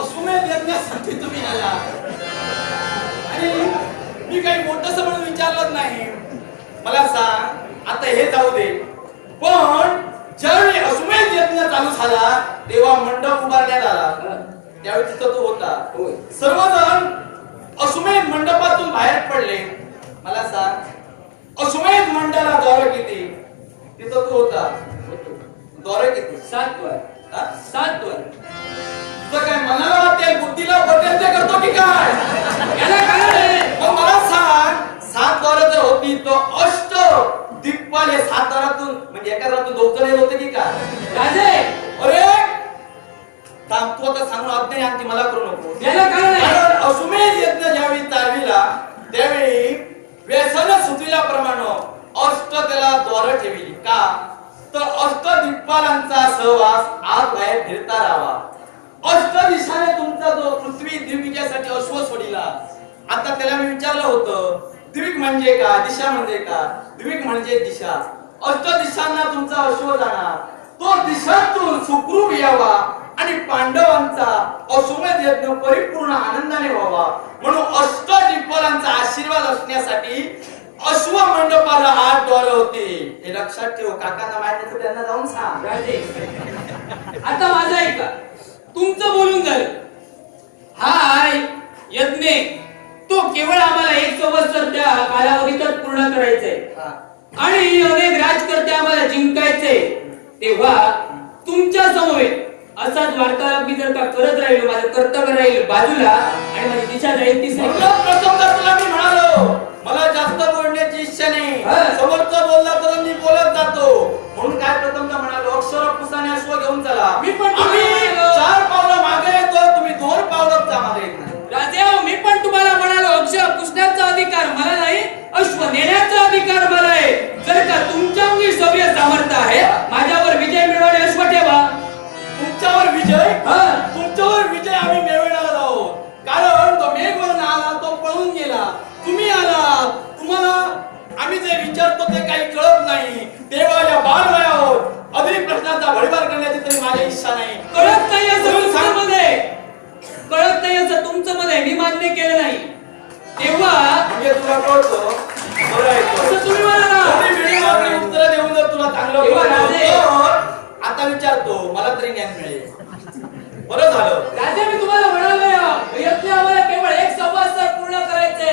अश्वमेध यज्ञासाठी तुम्ही आला आणि मी काही मोठंसं म्हणून विचारलंच नाही मला सांग आता हे जाऊ दे पण ज्यावेळी अश्वमेध यज्ञ चालू झाला तेव्हा मंडप उभारण्यात आला त्यावेळी तिथं तो होता सर्वजण अश्वमेध मंडपातून बाहेर पडले मला सांग अश्वमेध मंडला द्वार किती तिथं तू होता द्वारे किती 7 वर हा? 7 वर तुझं काय मनाला वाटेल बुद्धीला पटेल ते करतो की काय याला कारण आहे. मग मला सांग 7 द्वारे जर होती तो अष्ट दिग्पाल हे 7 द्वारातून म्हणजे एका द्वारातून 2 जण येत होते की काय राजे अरे थांब तू आता सांगून आज्ञा आणखी मला करू नको याला कारण आहे. कारण अश्वमेध यज्ञ ज्यावेळी चालविला त्यावेळी व्यसन सुचविल्याप्रमाणे अष्ट त्याला द्वार ठेवली का तर अष्ट दिग्पालांचा सहवास आत बाहेर फिरता राहावा अष्ट दिशाने तुमचा जो पृथ्वी द्विविजयासाठी अश्व सोडिला आता त्याला मी विचारलं होतं द्विक म्हणजे का दिशा म्हणजे का द्विक म्हणजे दिशा अष्ट दिशांना तुमचा अश्व जाणार तो दिशातून सुखरूप यावा आणि पांडवांचा अश्वमेध यज्ञ परिपूर्ण आनंदाने व्हावा म्हणून अष्ट दिग्पालांचा आशीर्वाद असण्यासाठी अश्व मंडपाला 8 द्वार होते हे लक्षात ठेव काकांना माहिती नाही तर त्यांना जाऊन सांग राजे आता माझं ऐका तुमचं बोलून झालं हाय यज्ञ तो केवळ आम्हाला 1 संवत्सर त्या कालावधीतच पूर्ण करायचंय हा. आणि अनेक राजकर्ते आम्हाला जिंकायचे तेव्हा तुमच्या समवेत असाच वार्तालाप मी जर का करत राहिलो माझं कर्तव्य राहील बाजूला आणि माझी दिशा जाईल तिसरी म्हणून प्रथम तर तुला मी म्हणालो मला जास्त बोलण्याची इच्छा नाही हा. समोरचा बोलला तर मी बोलत जातो म्हणून काय प्रथमता म्हणालो अक्षर पुसाने अश्व घेऊन चला मी पण आम्ही म्हणालो. 4 पावलं मागे येतो तुम्ही 2 पावलं मागे येत नाही राजा मी पण तुम्हाला म्हणालो अक्षर पुसण्याचा अधिकार मला नाही अश्व नेण्याचा अधिकार मला आहे जर का तुमच्या अंगी सभ्य सामर्थ्य आहे माझ्यावर विजय मिळवणे अश्व ठेवा तुमच्यावर विजय हा. तुमच्यावर विजय आम्ही मिळवणार आहोत कारण तो मेघवरून आला तो पळून गेला तुम्ही आला तुम्हाला आम्ही जे विचारतो ते काही कळत नाही देवाला बालवय आहोत अधिक प्रश्नांचा भडीमार करण्याची तरी माझी इच्छा नाही कळत नाही असं म्हणून तुमचं सांग. मध्ये कळत नाही असं तुमचं मध्ये मी मान्य केलं नाही तेव्हा म्हणजे तुला कळतो बरं आहे तो. असं तुम्ही म्हणाला थोडी वेळेवर उत्तर देऊन जर तुला चांगलं तेव्हा कळलं राजे. तर आता विचारतो मला तरी ज्ञान मिळेल बरं झालं राजा मी तुम्हाला म्हणालो यज्ञ आम्हाला केवळ 1 संवत्सर पूर्ण करायचे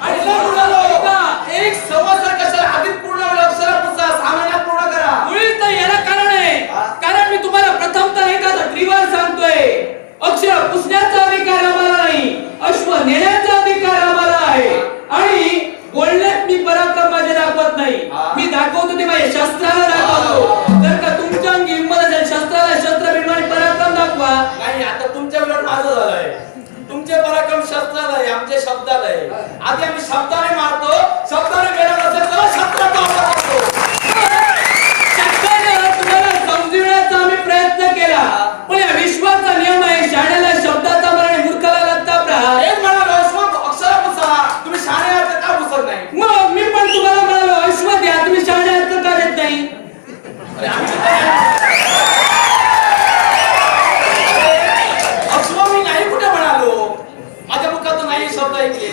आणि तुला म्हणालो ऐका, एक संवत्सर कशाला आधीच पूर्ण होईल अक्षर पुसा 6 महिन्यात पूर्ण करा मुळीच तर याला कारण आहे हा? कारण मी तुम्हाला प्रथमतः एखादा त्रिवार सांगतोय अक्षर पुसण्याचा अधिकार आम्हाला नाही अश्व नेण्याचा अधिकार आम्हाला आहे आणि बोलण्यात मी पराक्रम माझे दाखवत नाही हा? मी दाखवतो ते माझ्या शस्त्राला दाखवतो जर का तुमच्या अंगी हिंमत असेल शस्त्राला शस्त्र भिडवाने पराक्रम दाखवा नाही आता तुमच्या विरोध माझं झालंय तुमचे पराक्रम शस्त्राला आहे आमचे शब्दाला आहे आधी आम्ही शब्दाने मारतो शब्दाने गेला नसेल तर शस्त्राचा वापर करतो शब्दाने तुम्हाला समजविण्याचा आम्ही प्रयत्न केला पण या विश्वाचा नियम आहे शाण्याला शब्दाचा मरण मूर्खाला लागता प्रहार एक म्हणालो अक्षर पुसा तुम्ही शाणे आहात का पुसत नाही मग मी पण तुम्हाला म्हणालो अश्व द्या तुम्ही शाणे अर्थ का देत नाही अरे आमची अश्व मी नाही कुठे म्हणालो माझ्या मुखातून नाही शब्द ऐकले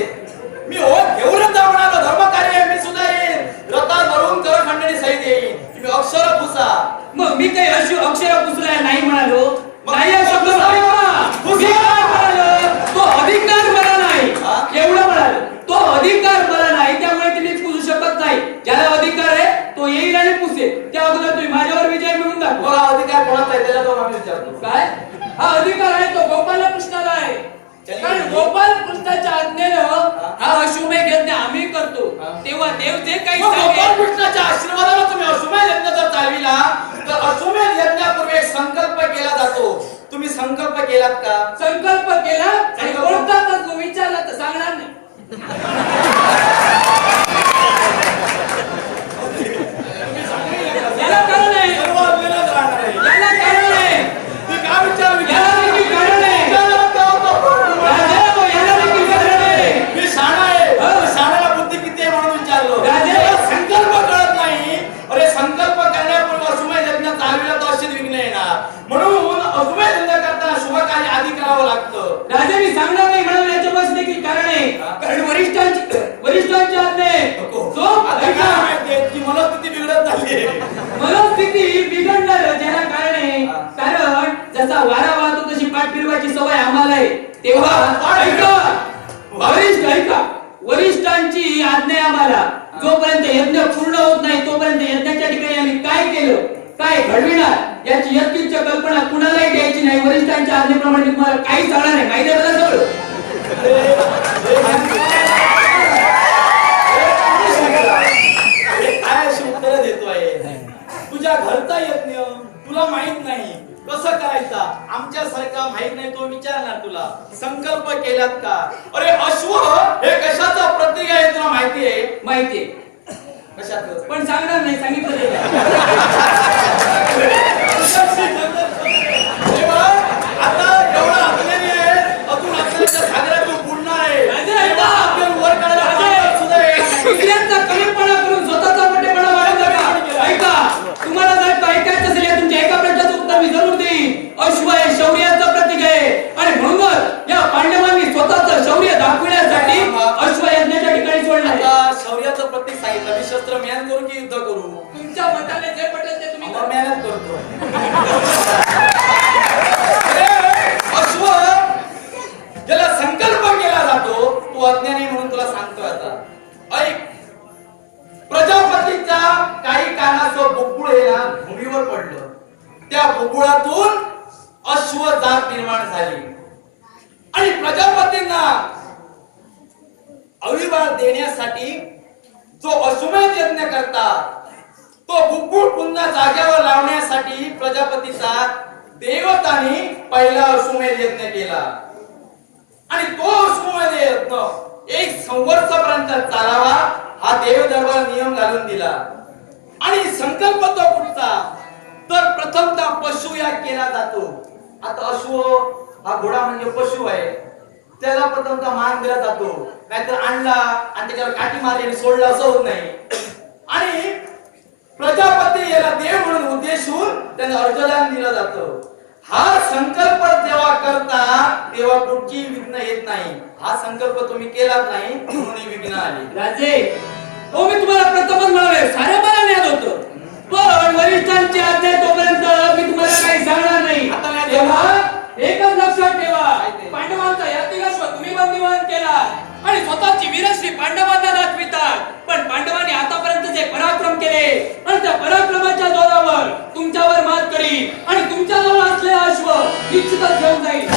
मी हो घेऊनच जा म्हणालो धर्म कार्य आहे, मी सुद्धा येईन रथात भरून कर खंडणी सहित येईन तुम्ही अक्षर पुसा मग मी काही अक्षर पुसलाय नाही म्हणालो मग नाही हा शब्द नाही म्हणा. मी काय म्हणालो तो अधिकार मला नाही एवढं म्हणालो तो अधिकार मला नाही त्यामुळे तुम्ही पुसू शकत नाही ज्याला अधिकार आहे तो येईल आणि पुसेल त्या अगोदर तुम्ही माझ्यावर विजय मिळून मग दाखवा हा अधिकार कोणाचा आहे त्याला जाऊन आम्ही विचारतो काय हा अधिकार आहे तो गोपाल कृष्णाला आहे कारण गोपाल कृष्णाच्या आज्ञेनं हा अश्वमेध यज्ञ आम्ही करतो तेव्हा देव जे काही मग गोपाल सांगेल कृष्णाच्या आशीर्वादाने तुम्ही अश्वमेध यज्ञ जर चालविला तर अश्वमेध यज्ञापूर्वी एक संकल्प केला जातो तुम्ही संकल्प केलात का संकल्प केला आणि संकल्प. कोणता तर जो विचारला तर सांगणार नाही याला कारण आहे सर्व आपल्यालाच राहणार आहे याला कारण आहे मी काय विचार याला देखील कारण आहे राजा तो याला देखील कारण आहे मी शाणा आहे शाळेला बुद्धी किती आहे म्हणून विचारलो राजे. मला संकल्प कळत नाही अरे संकल्प करण्यापूर्वी अश्वमेध यज्ञ चालविला तर अशीच विघ्न येणार म्हणून अश्वमेध यज्ञ करताना शुभ कार्य आधी करावं लागतं राजा मी सांगणार नाही म्हणाल याच्यापासून देखील कारण आहे कारण वरिष्ठांची आज्ञा आहे जो आता ऐका, काय माहितीये की मनस्थिती बिघडत चालली मनस्थिती बिघडणार ज्याला कारण आहे कारण जसा वारा वाहतो तशी पाठ फिरवायची सवय आम्हाला आहे तेव्हा ऐका वरिष्ठांची आज्ञा आहे आम्हाला जोपर्यंत यज्ञ पूर्ण होत नाही तोपर्यंत यज्ञाच्या ठिकाणी आम्ही काय केलं काय घडविणार याची यत्किंच कल्पना कुणालाही द्यायची नाही. वरिष्ठांच्या आज्ञेप्रमाणे तुम्हाला काही चालणार नाही. माहिती आहे मला सगळं. काय अशी उत्तरं देतोय? तुझ्या घरचा यज्ञ तुला माहित नाही कसं करायचा, आमच्यासारखा माहित नाही तो विचारणार तुला. संकल्प केलात का? अरे अश्व हे कशाचं प्रतीक आहे तुला माहिती आहे? माहितीये कशाचं? पण सांगणार नाही. सांगितलं ते काय? हे बघ, आता एवढा अज्ञानी आहे, अजून अज्ञानाच्या सागरात तू बुडणार आहे. राजे, ऐका. अज्ञान वर काढायला पाहतात सुद्धा येत नाही. दुसऱ्यांचा कमीपणा करून स्वतःचा मोठेपणा वाढवू नका. ऐका, तुम्हाला जर का ऐकायचं असेल या तुमच्या एका प्रश्नाचं उत्तर मी जरूर देईन. अश्व हे शौर्याचं प्रतीक आहे आणि म्हणूनच या पांडवांनी स्वतःचं शौर्य दाखवण्यासाठी अश्व यज्ञाच्या ठिकाणी सोडलं आहे. आता शौर्याचं प्रतीक सांगितलं, मी शस्त्र म्यान करू की युद्ध करू? तुमच्या मताने जे पटेल ते तुम्ही मग मेहनत करतो. अरे, अश्व ज्याला संकल्प केला जातो तू अज्ञानी म्हणून तुला सांगतोय आता. ऐक, प्रजापतीचा काही कारणाचं बुबुळ हे ना भूमीवर पडलं. त्या बुबुळातून अश्व जात निर्माण झाली आणि प्रजापतींना अविर्भाव देण्यासाठी जो अश्वमेध यज्ञ करतात तो बुबुळ पुन्हा जाग्यावर लावण्यासाठी प्रजापतीचा देवतांनी पहिला अश्वमेध यज्ञ केला आणि तो अश्वमेध यज्ञ 1 संवत्सरापर्यंत चालावा हा देव दरबार नियम घालून दिला. आणि संकल्प तो कुठचा तर प्रथमतः पशु याग केला जातो. आता अश्व हा घोडा म्हणजे पशु आहे, त्याला प्रथमतः मान दिला जातो, नाहीतर आणला आणि त्याच्यावर काठी मारली आणि सोडला असं होत नाही. आणि प्रजापती याला देव म्हणून उद्देशून त्यांना अर्घदान दिलं जातं. हा संकल्प जेव्हा करता तेव्हा कुठची विघ्न येत नाही. हा संकल्प तुम्ही केलाच नाही म्हणून ही विघ्न आली. राजे, हो मी तुम्हाला प्रथमच म्हणाले सारे मला ज्ञात होतं, पण वरिष्ठांची आज्ञा तोपर्यंत मी तुम्हाला काही सांगणार नाही. आता नाही तेव्हा एकच लक्षात ठेवा, काय ते? पांडवांचा यातिकाश्व तुम्ही बंदिवान केला आणि स्वतःची वीरश्री पांडवांना दाखवितात. पण पांडवांनी आतापर्यंत जे पराक्रम केले आणि त्या पराक्रमाच्या जोरावर तुमच्यावर मात करी आणि तुमच्याजवळ असलेला अश्व निश्चितच घेऊन जाईल.